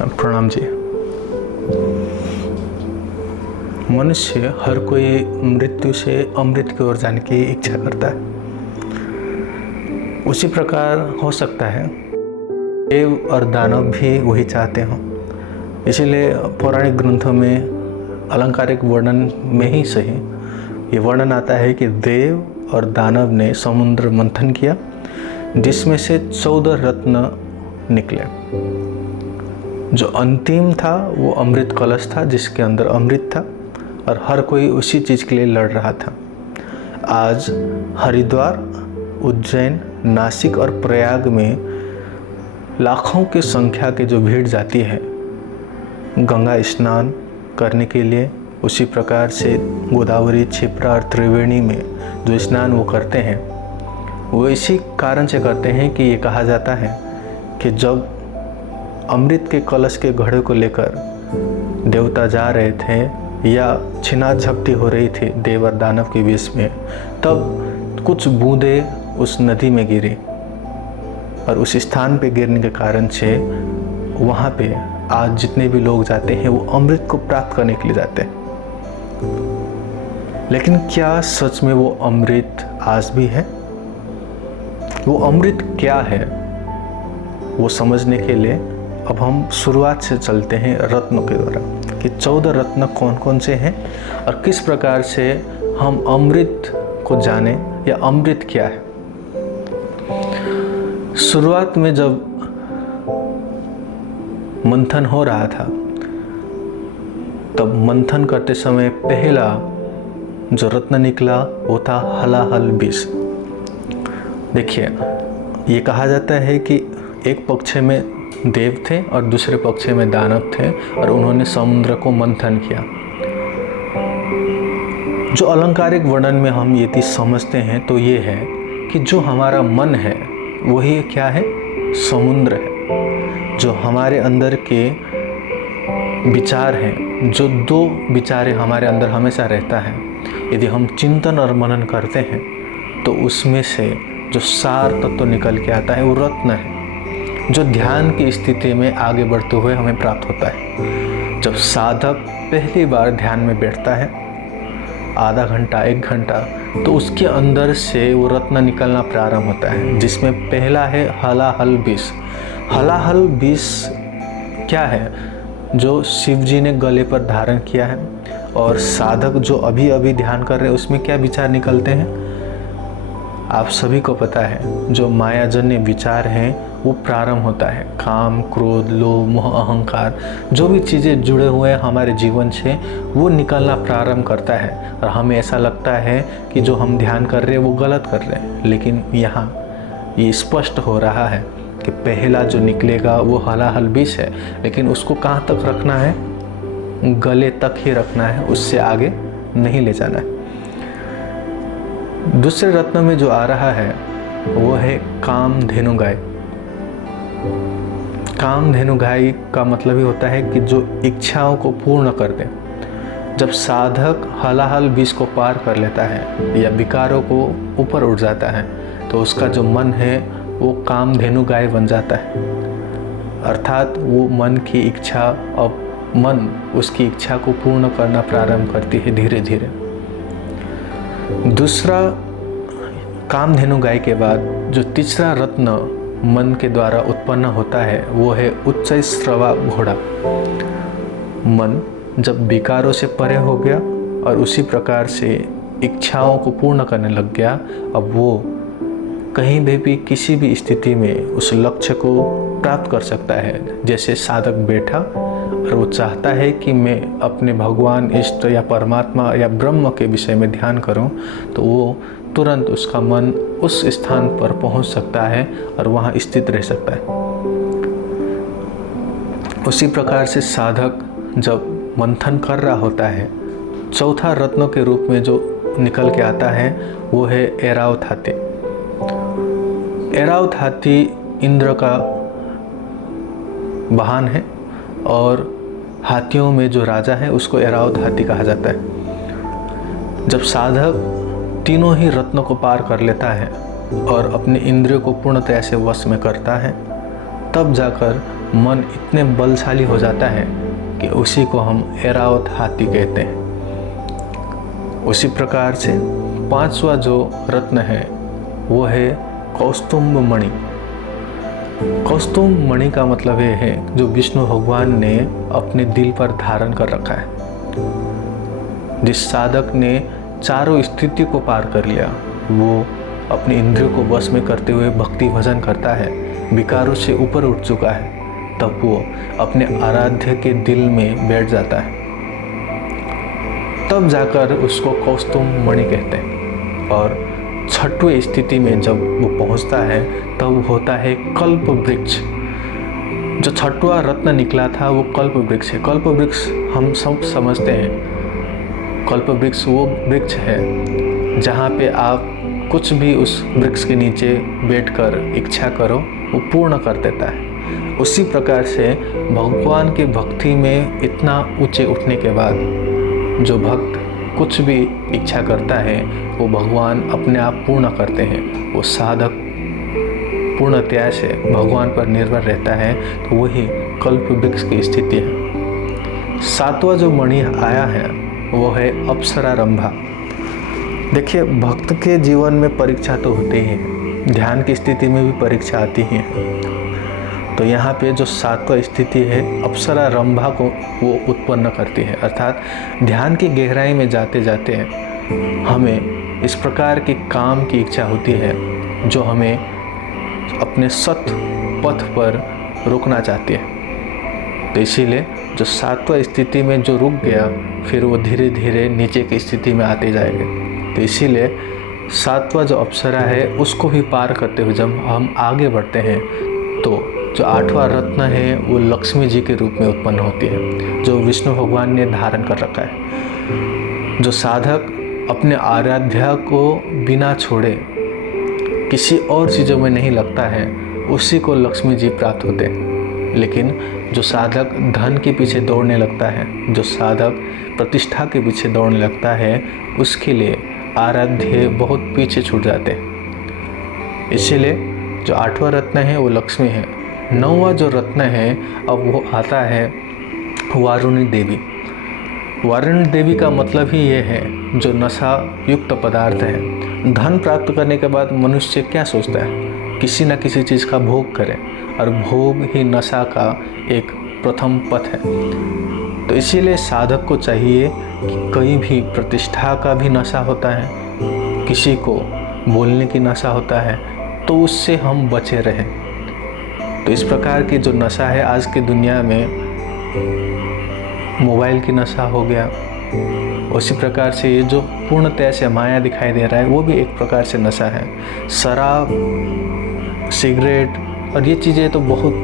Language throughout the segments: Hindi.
प्रणाम जी। मनुष्य हर कोई मृत्यु से अमृत की ओर जाने की इच्छा करता है। उसी प्रकार हो सकता है देव और दानव भी वही चाहते हों। इसीलिए पौराणिक ग्रंथों में अलंकारिक वर्णन में ही सही ये वर्णन आता है कि देव और दानव ने समुद्र मंथन किया, जिसमें से 14 रत्न निकले। जो अंतिम था वो अमृत कलश था, जिसके अंदर अमृत था, और हर कोई उसी चीज़ के लिए लड़ रहा था। आज हरिद्वार, उज्जैन, नासिक और प्रयाग में लाखों की संख्या के जो भीड़ जाती है गंगा स्नान करने के लिए, उसी प्रकार से गोदावरी, क्षिप्रा और त्रिवेणी में जो स्नान वो करते हैं, वो इसी कारण से करते हैं कि ये कहा जाता है कि जब अमृत के कलश के घड़े को लेकर देवता जा रहे थे या छिना झपटी हो रही थी देव और दानव के बीच में, तब कुछ बूंदें उस नदी में गिरी और उस स्थान पे गिरने के कारण से वहाँ पे आज जितने भी लोग जाते हैं वो अमृत को प्राप्त करने के लिए जाते हैं। लेकिन क्या सच में वो अमृत आज भी है? वो अमृत क्या है, वो समझने के लिए अब हम शुरुआत से चलते हैं रत्नों के द्वारा कि 14 रत्न कौन कौन से हैं और किस प्रकार से हम अमृत को जाने या अमृत क्या है। शुरुआत में जब मंथन हो रहा था तब मंथन करते समय पहला जो रत्न निकला वो था हलाहल विष। देखिए, ये कहा जाता है कि एक पक्ष में देव थे और दूसरे पक्ष में दानव थे और उन्होंने समुद्र को मंथन किया। जो अलंकारिक वर्णन में हम ये चीज समझते हैं तो ये है कि जो हमारा मन है वही क्या है? समुद्र है। जो हमारे अंदर के विचार हैं, जो दो विचारें हमारे अंदर हमेशा रहता है, यदि हम चिंतन और मनन करते हैं तो उसमें से जो सार तत्व निकल के आता है वो रत्न है, जो ध्यान की स्थिति में आगे बढ़ते हुए हमें प्राप्त होता है। जब साधक पहली बार ध्यान में बैठता है, आधा घंटा, 1 घंटा, तो उसके अंदर से वो रत्न निकलना प्रारंभ होता है, जिसमें पहला है हलाहल विष। हलाहल विष क्या है? जो शिव जी ने गले पर धारण किया है, और साधक जो अभी अभी ध्यान कर रहे हैं उसमें क्या विचार निकलते हैं आप सभी को पता है। जो मायाजन्य विचार हैं वो प्रारंभ होता है। काम, क्रोध, लोभ, मोह, अहंकार, जो भी चीज़ें जुड़े हुए हैं हमारे जीवन से वो निकलना प्रारंभ करता है और हमें ऐसा लगता है कि जो हम ध्यान कर रहे हैं वो गलत कर रहे हैं। लेकिन यहाँ ये स्पष्ट हो रहा है कि पहला जो निकलेगा वो हलाहल विष है, लेकिन उसको कहाँ तक रखना है? गले तक ही रखना है, उससे आगे नहीं ले जाना है। दूसरे रत्न में जो आ रहा है वो है कामधेनु गाय। कामधेनु गाय का मतलब ही होता है कि जो इच्छाओं को पूर्ण कर दे। जब साधक हलाहल विष को पार कर लेता है या विकारों को ऊपर उठ जाता है तो उसका जो मन है वो कामधेनु गाय बन जाता है। अर्थात वो मन की इच्छा, अब मन उसकी इच्छा को पूर्ण करना प्रारंभ करती है धीरे धीरे। दूसरा कामधेनु गाय के बाद जो तीसरा रत्न मन के द्वारा उत्पन्न होता है वो है उच्चैःश्रवा घोड़ा। मन जब विकारों से परे हो गया और उसी प्रकार से इच्छाओं को पूर्ण करने लग गया, अब वो कहीं भी किसी भी स्थिति में उस लक्ष्य को प्राप्त कर सकता है। जैसे साधक बैठा और वो चाहता है कि मैं अपने भगवान, इष्ट या परमात्मा या ब्रह्म के विषय में ध्यान करूं, तो वो तुरंत उसका मन उस स्थान पर पहुंच सकता है और वहां स्थित रह सकता है। उसी प्रकार से साधक जब मंथन कर रहा होता है, चौथा रत्न के रूप में जो निकल के आता है वो है ऐरावत हाथी। ऐरावत हाथी इंद्र का वाहन है और हाथियों में जो राजा है उसको ऐरावत हाथी कहा जाता है। जब साधक तीनों ही रत्नों को पार कर लेता है और अपने इंद्रियों को पूर्णतया से वश में करता है, तब जाकर मन इतने बलशाली हो जाता है कि उसी को हम ऐरावत हाथी कहते हैं। उसी प्रकार से 5वां जो रत्न है वो है कौस्तुभ मणि। कौस्तुभ मणि का मतलब ये है जो विष्णु भगवान ने अपने दिल पर धारण कर रखा है। जिस साधक ने चारों स्थिति को पार कर लिया, वो अपने इंद्रियों को वश में करते हुए भक्ति भजन करता है, विकारों से ऊपर उठ चुका है, तब वो अपने आराध्य के दिल में बैठ जाता है। तब जाकर उसको कौस्तुभ मणि कहते हैं। और 6वें स्थिति में जब वो पहुंचता है तब होता है कल्प वृक्ष। जो 6वां रत्न निकला था वो कल्प वृक्ष है। कल्प वृक्ष हम सब समझते हैं, कल्प वृक्ष वो वृक्ष है जहाँ पे आप कुछ भी उस वृक्ष के नीचे बैठकर इच्छा करो वो पूर्ण कर देता है। उसी प्रकार से भगवान की भक्ति में इतना ऊंचे उठने के बाद जो भक्त कुछ भी इच्छा करता है वो भगवान अपने आप पूर्ण करते हैं। वो साधक पूर्णतया से भगवान पर निर्भर रहता है, तो वही कल्प वृक्ष की स्थिति है। 7वां जो मणि आया है वो है अप्सरा रंभा। देखिए, भक्त के जीवन में परीक्षा तो होती ही है, ध्यान की स्थिति में भी परीक्षा आती ही है। तो यहाँ पे जो 7वां स्थिति है अप्सरा रंभा को वो उत्पन्न करती है। अर्थात ध्यान की गहराई में जाते जाते हमें इस प्रकार के काम की इच्छा होती है जो हमें अपने सत पथ पर रोकना चाहती है। तो इसीलिए जो 7वां स्थिति में जो रुक गया फिर वो धीरे धीरे नीचे की स्थिति में आते जाएगा। तो इसीलिए 7वां जो अप्सरा है उसको भी पार करते हुए जब हम आगे बढ़ते हैं तो जो 8वां रत्न है वो लक्ष्मी जी के रूप में उत्पन्न होती है, जो विष्णु भगवान ने धारण कर रखा है। जो साधक अपने आराध्या को बिना छोड़े किसी और चीज़ों में नहीं लगता है उसी को लक्ष्मी जी प्राप्त होते हैं। लेकिन जो साधक धन के पीछे दौड़ने लगता है, जो साधक प्रतिष्ठा के पीछे दौड़ने लगता है, उसके लिए आराध्य बहुत पीछे छूट जाते हैं। इसीलिए जो 8वां रत्न है वो लक्ष्मी है। 9वां जो रत्न है अब वो आता है वारुणी देवी। वारुणी देवी का मतलब ही ये है जो नशा युक्त पदार्थ है। धन प्राप्त करने के बाद मनुष्य क्या सोचता है, किसी न किसी चीज़ का भोग करे, और भोग ही नशा का एक प्रथम पथ है। तो इसीलिए साधक को चाहिए कि कहीं भी प्रतिष्ठा का भी नशा होता है, किसी को बोलने की नशा होता है, तो उससे हम बचे रहें। तो इस प्रकार की जो नशा है आज की दुनिया में, मोबाइल की नशा हो गया, उसी प्रकार से ये जो पूर्णतया से माया दिखाई दे रहा है वो भी एक प्रकार से नशा है। शराब, सिगरेट और ये चीज़ें तो बहुत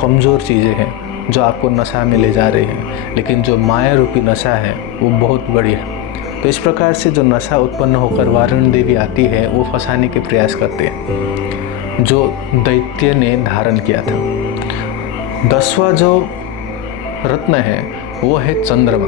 कमज़ोर चीज़ें हैं जो आपको नशा में ले जा रही हैं, लेकिन जो माया रूपी नशा है वो बहुत बड़ी है। तो इस प्रकार से जो नशा उत्पन्न होकर वारुणी देवी आती है वो फंसाने के प्रयास करते हैं जो दैत्य ने धारण किया था। 10वां जो रत्न है वो है चंद्रमा,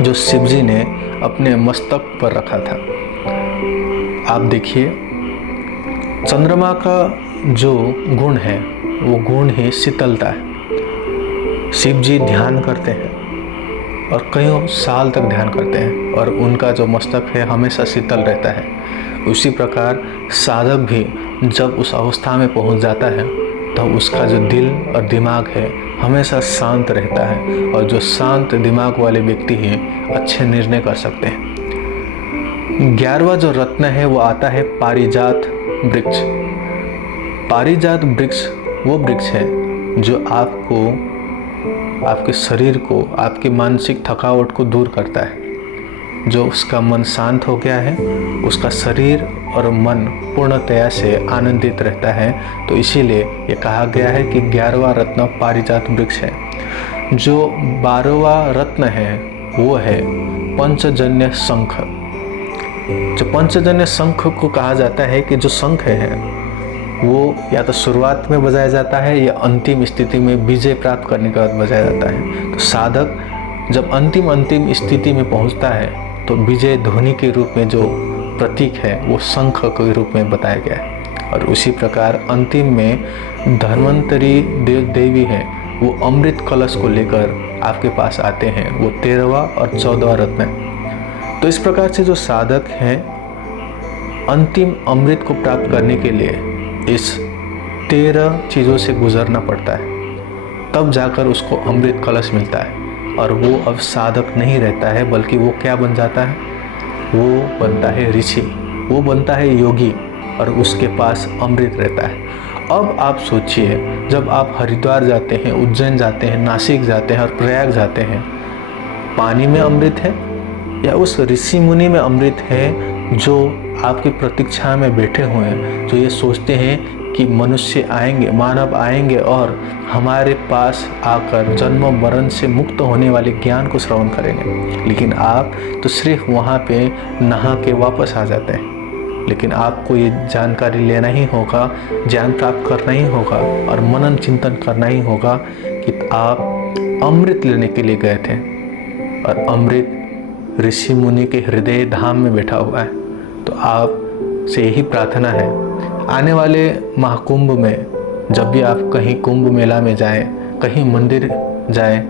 जो शिवजी ने अपने मस्तक पर रखा था। आप देखिए, चंद्रमा का जो गुण है वो गुण ही शीतलता है। शिवजी ध्यान करते हैं और कईयों साल तक ध्यान करते हैं और उनका जो मस्तक है हमेशा शीतल रहता है। उसी प्रकार साधक भी जब उस अवस्था में पहुंच जाता है तब उसका जो दिल और दिमाग है हमेशा शांत रहता है, और जो शांत दिमाग वाले व्यक्ति हैं अच्छे निर्णय कर सकते हैं। 11वां जो रत्न है वो आता है पारिजात वृक्ष। पारिजात वृक्ष वो वृक्ष है जो आपको, आपके शरीर को, आपकी मानसिक थकावट को दूर करता है। जो उसका मन शांत हो गया है उसका शरीर और मन पूर्णतया से आनंदित रहता है। तो इसीलिए ये कहा गया है कि 11वां रत्न पारिजात वृक्ष है। जो 12वां रत्न है वो है पंचजन्य शंख। जो पंचजन्य शंख को कहा जाता है कि जो शंख है वो या तो शुरुआत में बजाया जाता है या अंतिम स्थिति में विजय प्राप्त करने के बाद बजाया जाता है। तो साधक जब अंतिम स्थिति में पहुंचता है तो विजय ध्वनि के रूप में जो प्रतीक है वो शंख के रूप में बताया गया है। और उसी प्रकार अंतिम में धन्वंतरी देवी है वो अमृत कलश को लेकर आपके पास आते हैं। वो 13वां और 14वां रत्न है। तो इस प्रकार से जो साधक हैं अंतिम अमृत को प्राप्त करने के लिए इस 13 चीज़ों से गुजरना पड़ता है, तब जाकर उसको अमृत कलश मिलता है। और वो अब साधक नहीं रहता है, बल्कि वो क्या बन जाता है? वो बनता है ऋषि, वो बनता है योगी, और उसके पास अमृत रहता है। अब आप सोचिए, जब आप हरिद्वार जाते हैं, उज्जैन जाते हैं, नासिक जाते हैं और प्रयाग जाते हैं, पानी में अमृत है या उस ऋषि मुनि में अमृत है जो आपकी प्रतीक्षा में बैठे हुए हैं, जो ये सोचते हैं कि मनुष्य आएंगे, मानव आएंगे और हमारे पास आकर जन्म मरण से मुक्त होने वाले ज्ञान को श्रवण करेंगे। लेकिन आप तो सिर्फ वहाँ पे नहा के वापस आ जाते हैं। लेकिन आपको ये जानकारी लेना ही होगा, ज्ञान प्राप्त करना ही होगा और मनन चिंतन करना ही होगा कि आप अमृत लेने के लिए गए थे और अमृत ऋषि मुनि के हृदय धाम में बैठा हुआ है। तो आप से यही प्रार्थना है, आने वाले महाकुंभ में जब भी आप कहीं कुंभ मेला में जाएं, कहीं मंदिर जाएं,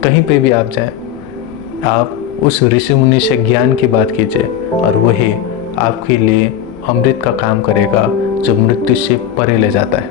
कहीं पे भी आप जाएं, आप उस ऋषि मुनि से ज्ञान की बात कीजिए और वही आपके लिए अमृत का काम करेगा जो मृत्यु से परे ले जाता है।